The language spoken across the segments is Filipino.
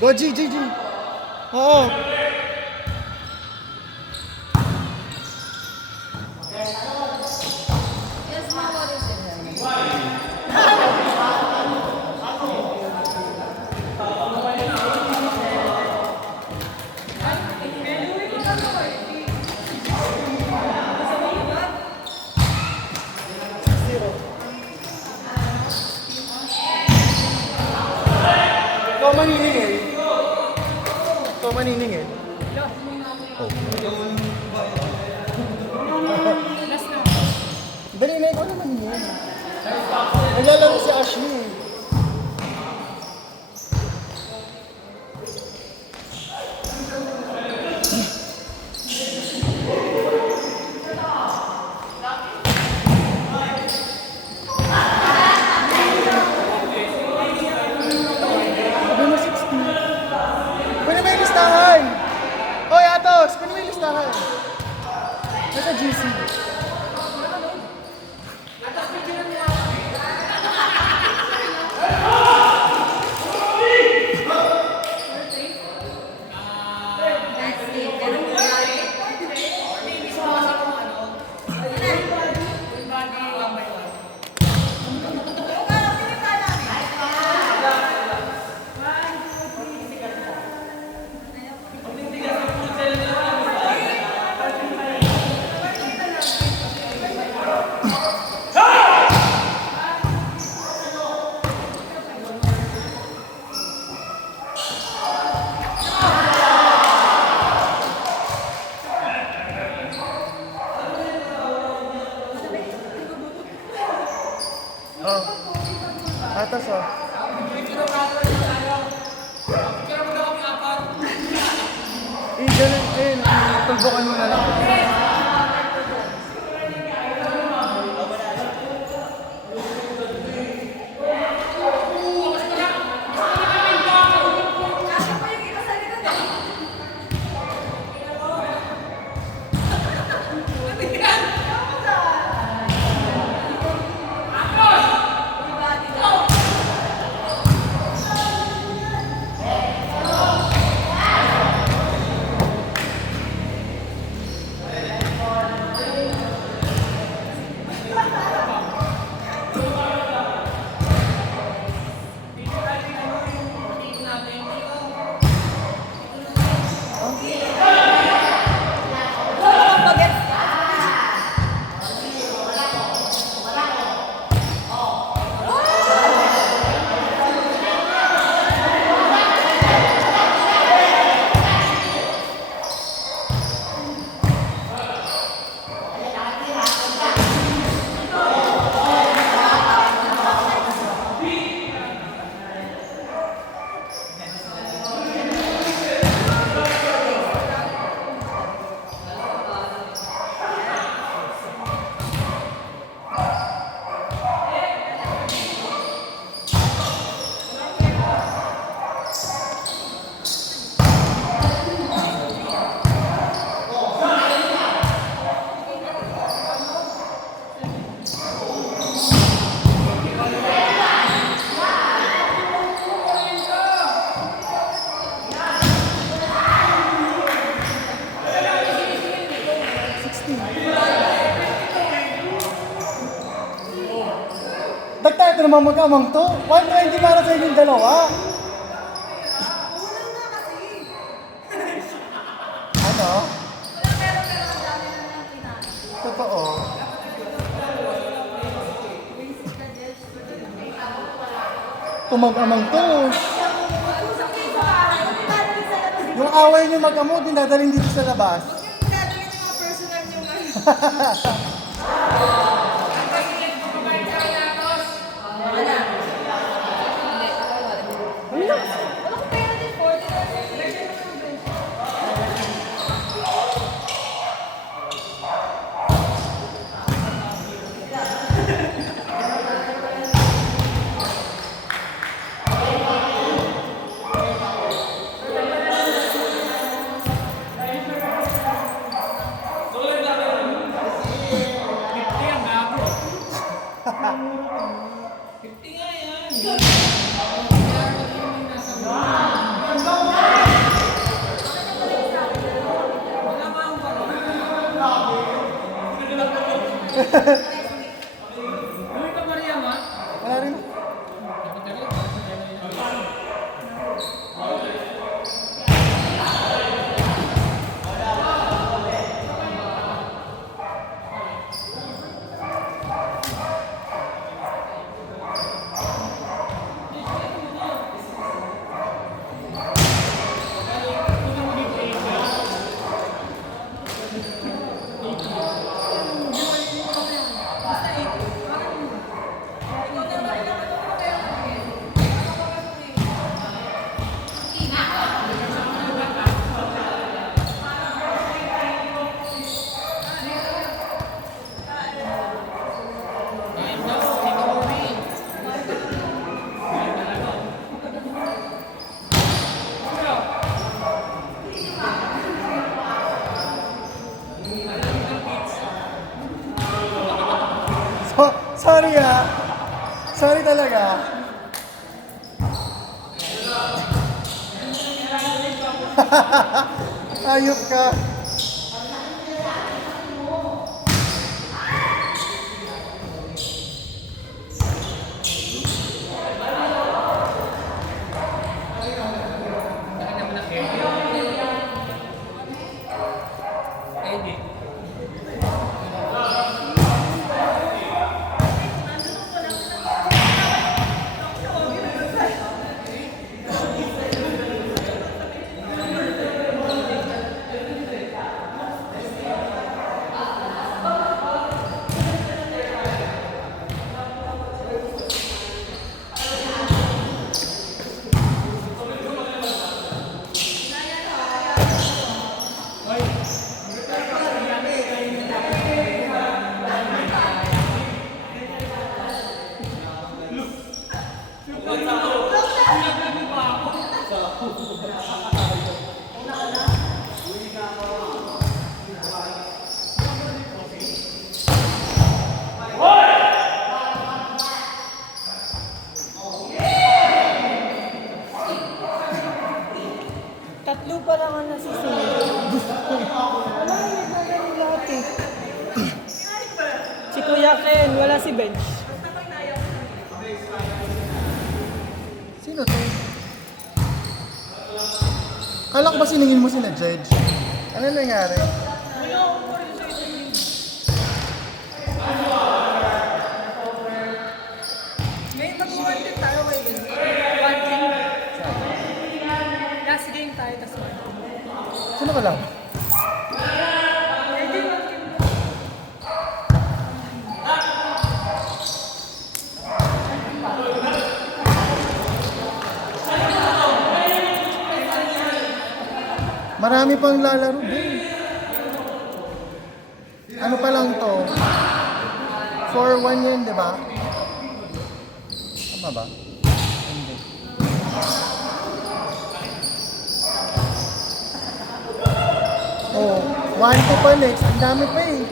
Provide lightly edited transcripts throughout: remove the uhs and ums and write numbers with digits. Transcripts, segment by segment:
Go, G, G, G. Oo. Yes, ma, what is it? Ikaw maniningil. Ikaw maniningil. Dali na, ikaw naman yun. Naglalaro si Ashley. Sabi mo 60. Kunin mo yung listahan. Hoy, Atos, kunin mo yung listahan. Nasa GC. Oh. Atas oh. Ganun, tulbukan mo na lang. Dagtayo ito naman mag-amang to. 120 para sa inyong dalawa. Ano? Totoo. Tumag-amang to. Yung away niyo mag-amo, dinadalhin dito sa labas. Dadalhin yung mga personal nyo ngayon. Wala rin. Sorry ah. Sorry talaga. Ayop ka. Tatlo pa lang ang nasisunod. Wala, nagkakaroon lahat eh. Si Kuya Ken, wala si Bench. Sino to? Kala ko ba siningin mo sila, Judge? Ano nangyari? Ngayon mag-1 din tayo ngayon. 1 game. Last game tayo, tas 1 game. Sino ka lang? Eh, di 1 game. Marami pang lalaro din. Ano pa lang to? 4-1 yun, di ba? Tama ba? Hindi. Oh, 1-2 pa next. Ang dami pa eh.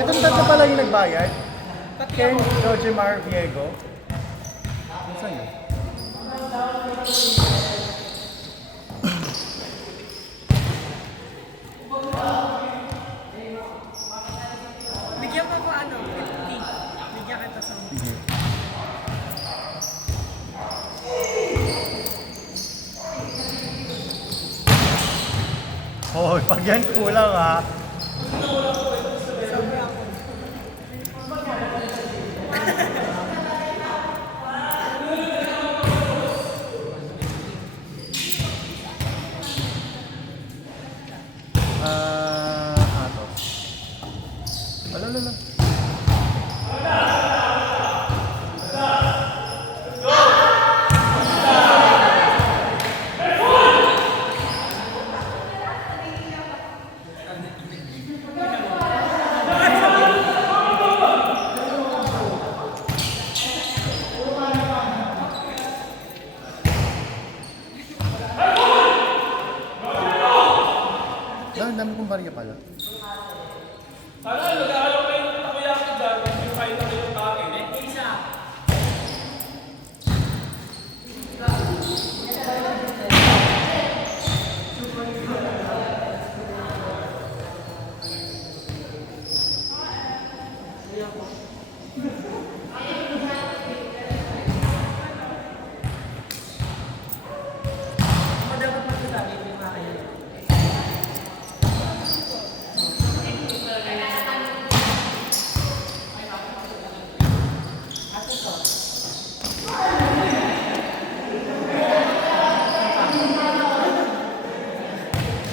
Itong tatlo pala yung nagbayad. Ken, Jojimar, Viego. Saan yun? Bigyan mo ko ano, 50. Bigyan kita sa Hoy, pag yan kulang ha. Atos. Wala. dami kong barya pala. Sana nag-aaral ko yung takoyaki dyan, yung kain na yung kain eh.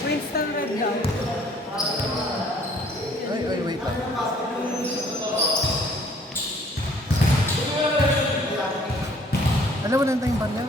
Winston Red daw. Ay, wait lang. Alam mo na tayong barya.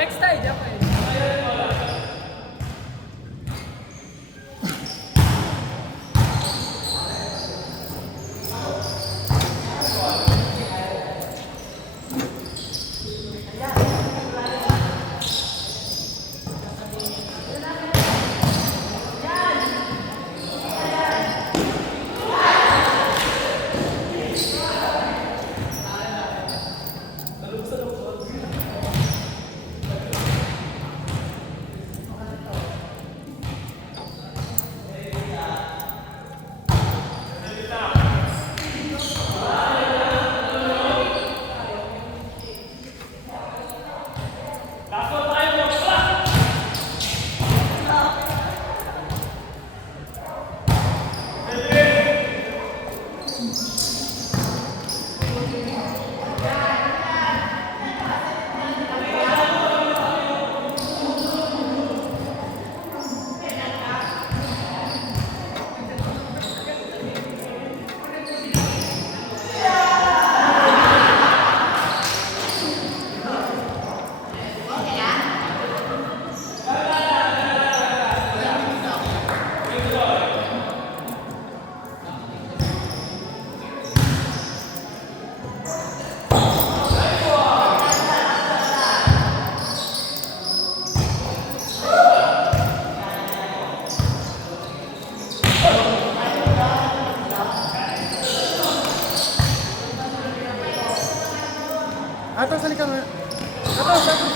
Next tayo, Japan. Atos, halika nga. Atos, atos.